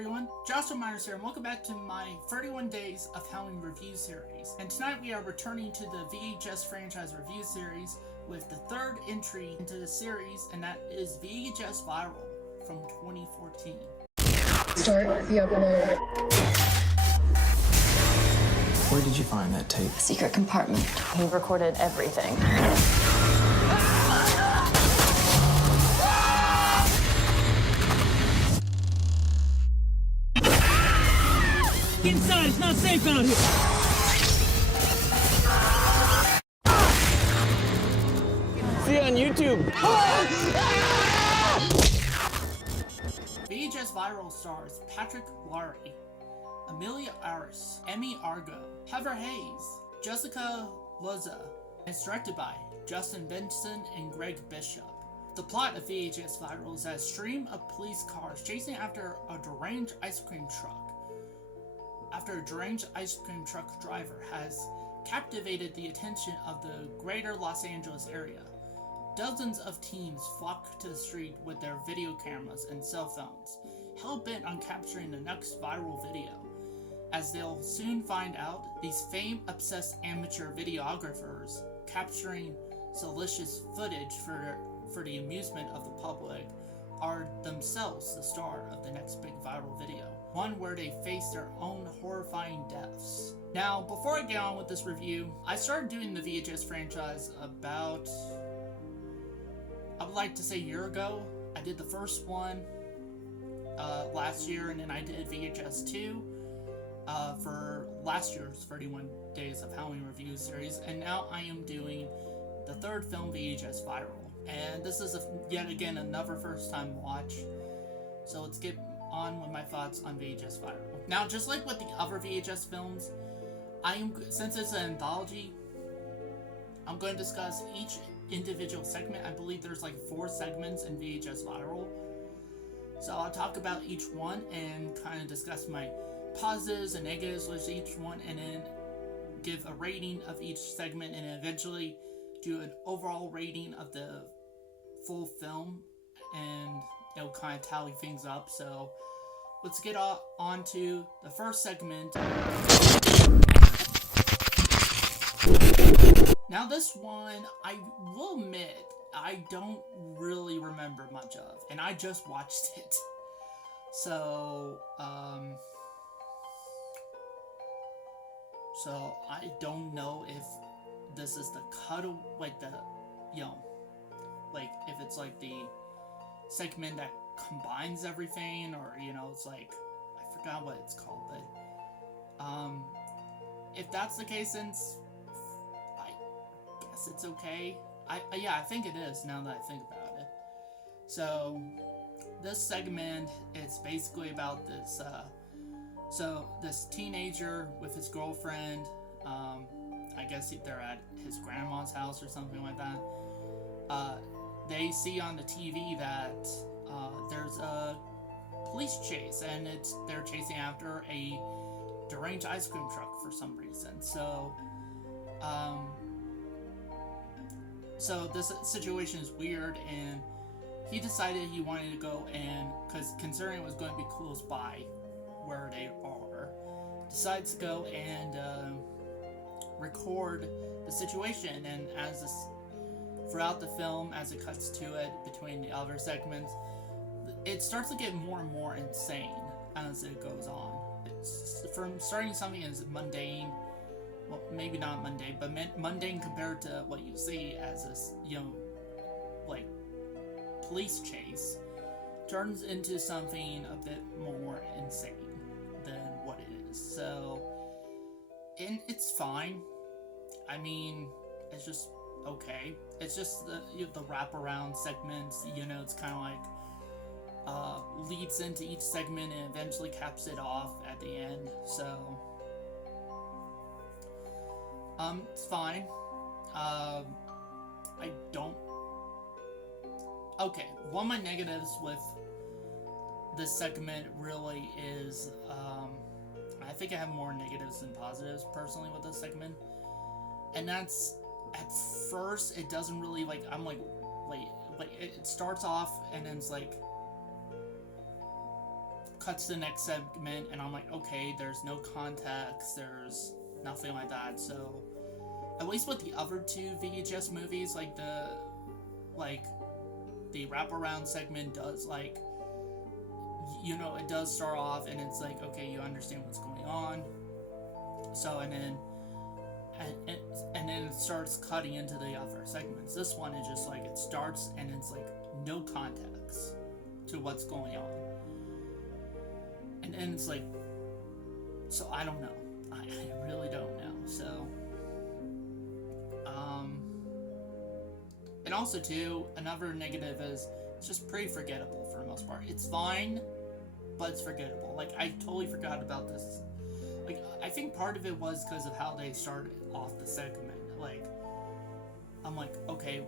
everyone, Joshua Myers here, and welcome back to my 31 Days of Halloween review series. And tonight we are returning to the VHS franchise review series with the third entry into the series, and that is VHS Viral from 2014. Start the upload. Where did you find that tape? A secret compartment. He recorded everything. Inside, it's not safe out here. See you on YouTube. VHS Viral stars Patrick Laurie, Amelia Aris, Emmy Argo, Heather Hayes, Jessica Loza, and it's directed by Justin Benson and Greg Bishop. The plot of VHS Viral is that a stream of police cars chasing after a deranged ice cream truck. After a deranged ice cream truck driver has captivated the attention of the greater Los Angeles area, dozens of teens flock to the street with their video cameras and cell phones, hell-bent on capturing the next viral video. As they'll soon find out, these fame-obsessed amateur videographers capturing salacious footage for the amusement of the public are themselves the star of the next big viral video, one where they face their own horrifying deaths. Now, before I get on with this review, I started doing the VHS franchise about, I would like to say a year ago. I did the first one last year, and then I did VHS 2 for last year's 31 Days of Halloween review series, and now I am doing the third film, VHS Viral. And this is yet again another first time watch, so let's get on with my thoughts on VHS Viral. Now, just like with the other VHS films, since it's an anthology, I'm going to discuss each individual segment. I believe there's like 4 segments in VHS Viral, so I'll talk about each one and kind of discuss my positives and negatives with each one, and then give a rating of each segment, and eventually do an overall rating of the full film, and it'll kind of tally things up. So let's get on to the first segment. Now this one, I will admit, I don't really remember much of, and I just watched it. So I don't know if this is the cut, like the, like if it's like the segment that combines everything, or it's like, I forgot what it's called, but if that's the case, then I guess it's okay. I think it is, now that I think about it. So this segment is basically about this this teenager with his girlfriend. I guess they're at his grandma's house or something like that. They see on the TV that there's a police chase, and they're chasing after a deranged ice cream truck for some reason. So this situation is weird, and he decided he wanted to go, and considering it was going to be close by where they are, decides to go and record the situation. And throughout the film, as it cuts to it between the other segments, it starts to get more and more insane as it goes on. It's from starting something as mundane, well, maybe not mundane, but mundane compared to what you see as this, like police chase, turns into something a bit more insane than what it is. So, and it's fine. I mean, it's just okay. It's just the wraparound segments, it's kind of like leads into each segment and eventually caps it off at the end. So it's fine. I don't. Okay, one of my negatives with this segment really is I think I have more negatives than positives personally with this segment, and that's, at first it doesn't really, like, I'm like, wait, it starts off and then it's like, cuts to the next segment, and I'm like, okay, there's no context, there's nothing like that. So at least with the other two VHS movies, like the wraparound segment does, like, you know, it does start off and it's like, okay, you understand what's going on. So and then it starts cutting into the other segments. This one is just like, it starts and it's like no context to what's going on. And then it's like, so I don't know. I really don't know. So and also too, another negative is it's just pretty forgettable for the most part. It's fine, but it's forgettable. Like, I totally forgot about this. Like, I think part of it was because of how they started off the segment. Like, I'm like, okay,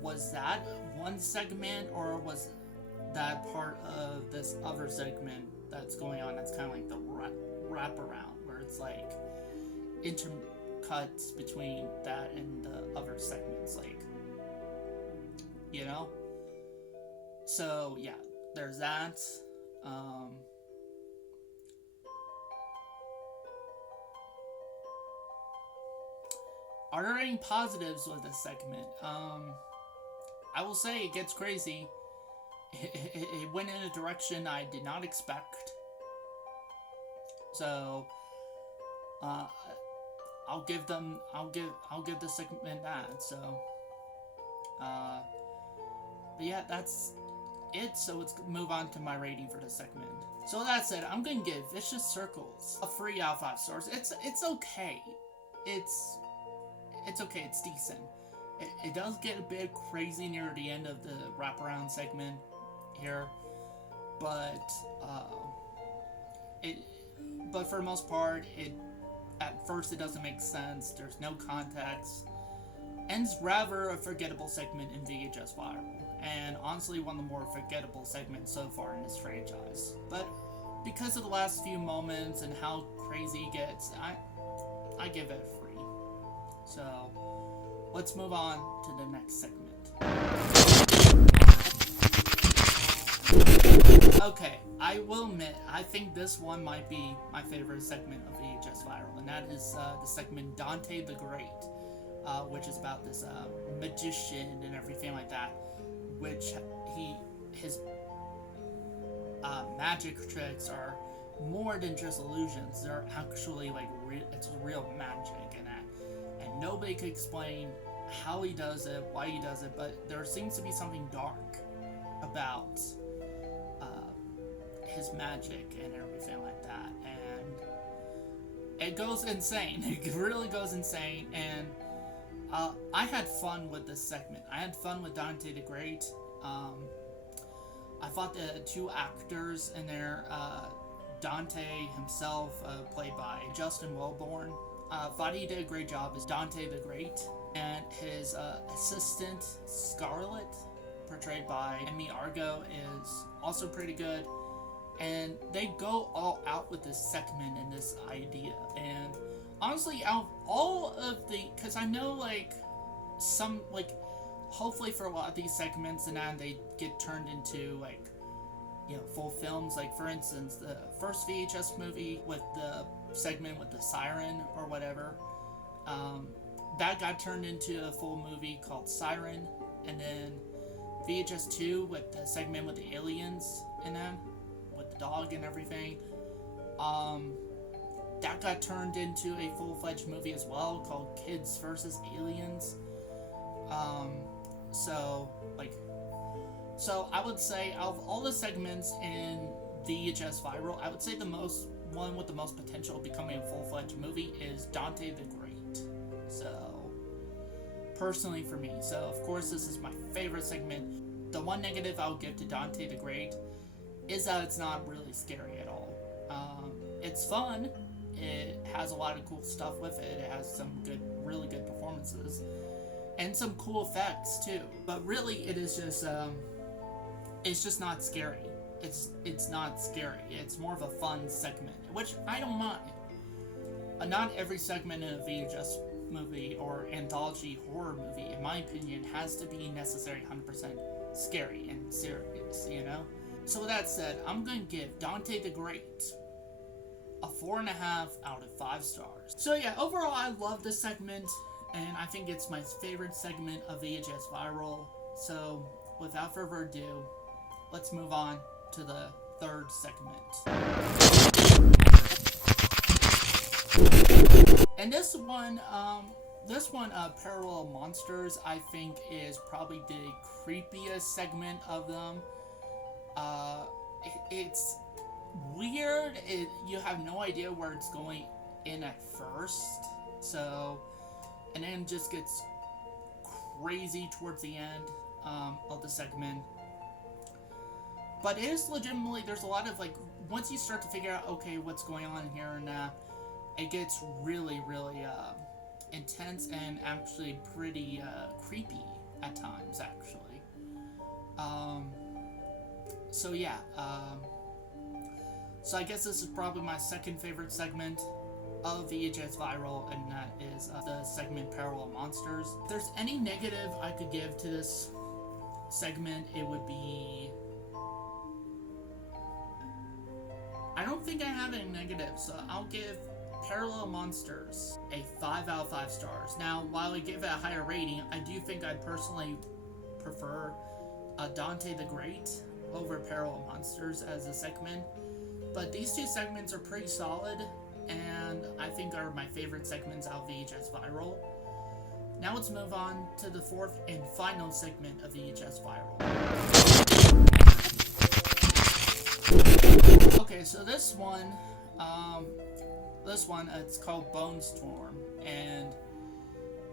was that one segment, or was that part of this other segment that's going on that's kind of like the wraparound, where it's like intercuts between that and the other segments, like, you know? So, yeah, there's that. Are there any positives with this segment? I will say it gets crazy. It went in a direction I did not expect. So, I'll give the segment that. So, but yeah, that's it. So let's move on to my rating for the segment. So that said, I'm gonna give Vicious Circles a 3 out of 5 stars. It's okay. It's okay. It's decent. It does get a bit crazy near the end of the wraparound segment here, but for the most part, at first it doesn't make sense. There's no context. Ends rather a forgettable segment in VHS Viral, and honestly one of the more forgettable segments so far in this franchise. But because of the last few moments and how crazy it gets, I give it a 3. So let's move on to the next segment. Okay, I will admit, I think this one might be my favorite segment of VHS Viral, and that is the segment Dante the Great, which is about this magician and everything like that, which his magic tricks are more than just illusions. They're actually like it's real magic, and nobody could explain how he does it, why he does it, but there seems to be something dark about his magic and everything like that, and it goes insane. It really goes insane, and I had fun with this segment. I had fun with Dante the Great. I thought the two actors in there, Dante himself, played by Justin Wellborn, thought he did a great job as Dante the Great, and his assistant Scarlet, portrayed by Emmy Argo, is also pretty good. And they go all out with this segment and this idea. And honestly, out of all of because I know, like, some, like, hopefully for a lot of these segments and then they get turned into, like, you know, full films. Like, for instance, the first VHS movie with the segment with the siren or whatever, that got turned into a full movie called Siren. And then VHS 2 with the segment with the aliens in them, with the dog and everything, that got turned into a full-fledged movie as well called Kids vs. Aliens. So I would say out of all the segments in VHS Viral, I would say the one with the most potential of becoming a full-fledged movie is Dante the Great. So, personally for me. So, of course, this is my favorite segment. The one negative I would give to Dante the Great is that it's not really scary at all. It's fun. It has a lot of cool stuff with it. It has some really good performances, and some cool effects too. But really, it is just, it's just not scary. It's not scary. It's more of a fun segment, which I don't mind. Not every segment in a VHS movie or anthology horror movie, in my opinion, has to be necessarily 100% scary and serious, you know? So with that said, I'm going to give Dante the Great a 4.5 out of 5 stars. So yeah, overall I love this segment, and I think it's my favorite segment of VHS Viral. So without further ado, let's move on to the third segment. And this one, Parallel Monsters, I think is probably the creepiest segment of them. It's weird. You have no idea where it's going in at first. So, and then just gets crazy towards the end of the segment. But it is legitimately, there's a lot of like, once you start to figure out, okay, what's going on here and it gets really, really intense and actually pretty creepy at times, actually. So yeah, so I guess this is probably my second favorite segment of VHS Viral, and that is the segment Parallel Monsters. If there's any negative I could give to this segment, it would be... I don't think I have any negatives, so I'll give Parallel Monsters a 5 out of 5 stars. Now, while I give it a higher rating, I do think I'd personally prefer Dante the Great over Parallel Monsters as a segment. But these two segments are pretty solid, and I think are my favorite segments out of VHS Viral. Now let's move on to the fourth and final segment of VHS Viral. Okay, so this one, it's called Bone Storm, and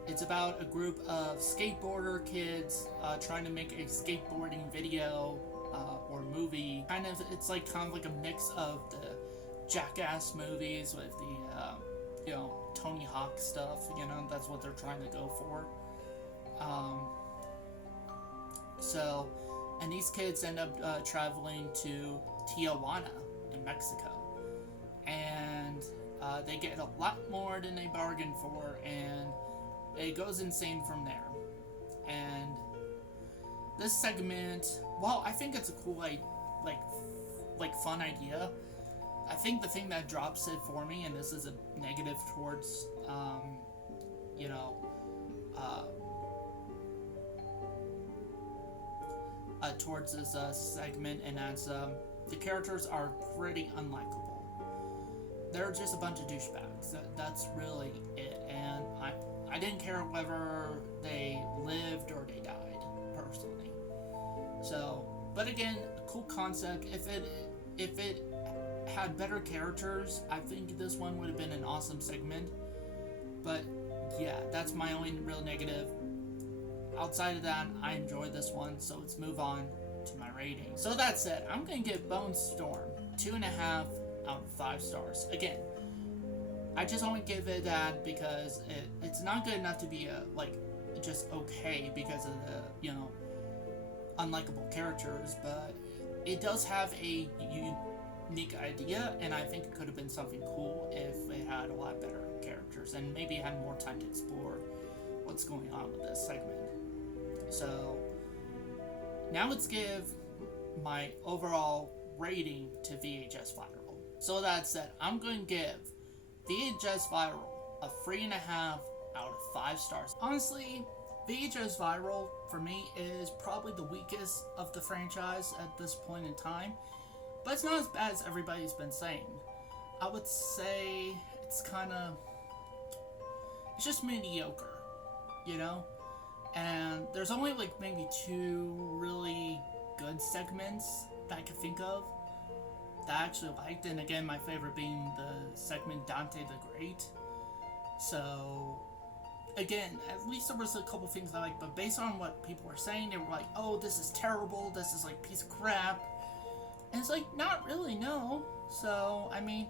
it's about a group of skateboarder kids trying to make a skateboarding video or movie. It's like kind of like a mix of the Jackass movies with the Tony Hawk stuff. That's what they're trying to go for. And these kids end up traveling to Tijuana in Mexico, and they get a lot more than they bargained for, and it goes insane from there. And this segment, well, I think it's a cool, fun idea. I think the thing that drops it for me, and this is a negative towards, towards this segment, and that's the characters are pretty unlikable. They're just a bunch of douchebags. That's really it. And I didn't care whether they lived or they died, personally. So, but again, a cool concept. If it had better characters, I think this one would have been an awesome segment. But yeah, that's my only real negative. Outside of that, I enjoyed this one, so let's move on to my rating. So that said, I'm going to give Bone Storm 2.5 out of 5 stars. Again, I just only give it that because it's not good enough to be just okay because of the, unlikable characters, but it does have a unique idea, and I think it could have been something cool if it had a lot better characters and maybe had more time to explore what's going on with this segment. So now let's give my overall rating to VHS Viral. So that said, I'm going to give VHS Viral a 3.5 out of 5 stars. Honestly, VHS Viral for me is probably the weakest of the franchise at this point in time, but it's not as bad as everybody's been saying. I would say it's just mediocre, and there's only maybe 2 really good segments that I can think of that I actually liked, and again, my favorite being the segment Dante the Great. So again, at least there was a couple things I liked, but based on what people were saying, they were like, oh, this is terrible, this is piece of crap. And it's not really, no. So, I mean,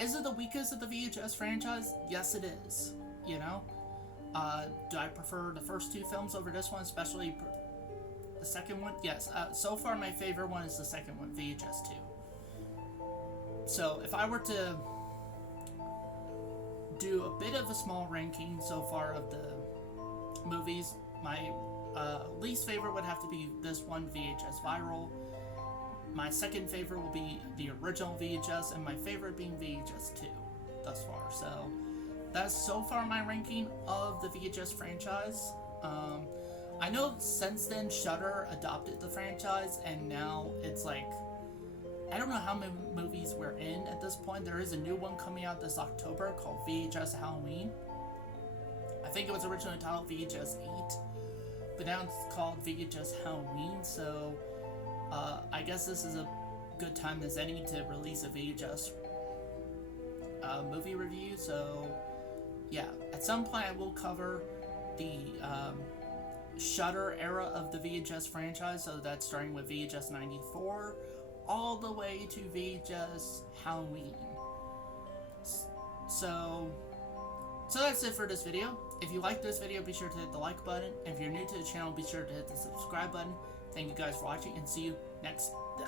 is it the weakest of the VHS franchise? Yes, it is, Do I prefer the first 2 films over this one, especially the second one? Yes. So far, my favorite one is the second one, VHS 2. So, if I were to do a bit of a small ranking so far of the movies, my least favorite would have to be this one, VHS Viral. My second favorite will be the original VHS, and my favorite being VHS 2 thus far. So that's so far my ranking of the VHS franchise. I know since then Shudder adopted the franchise, and now it's like, I don't know how many movies we're in at this point. There is a new one coming out this October called VHS Halloween. I think it was originally titled VHS 8, but now it's called VHS Halloween, so I guess this is a good time as any to release a VHS movie review. So yeah, at some point I will cover the Shudder era of the VHS franchise, so that's starting with VHS 94 all the way to VHS Halloween. So that's it for this video. If you like this video, be sure to hit the like button. If you're new to the channel, be sure to hit the subscribe button. Thank you guys for watching, and see you next time.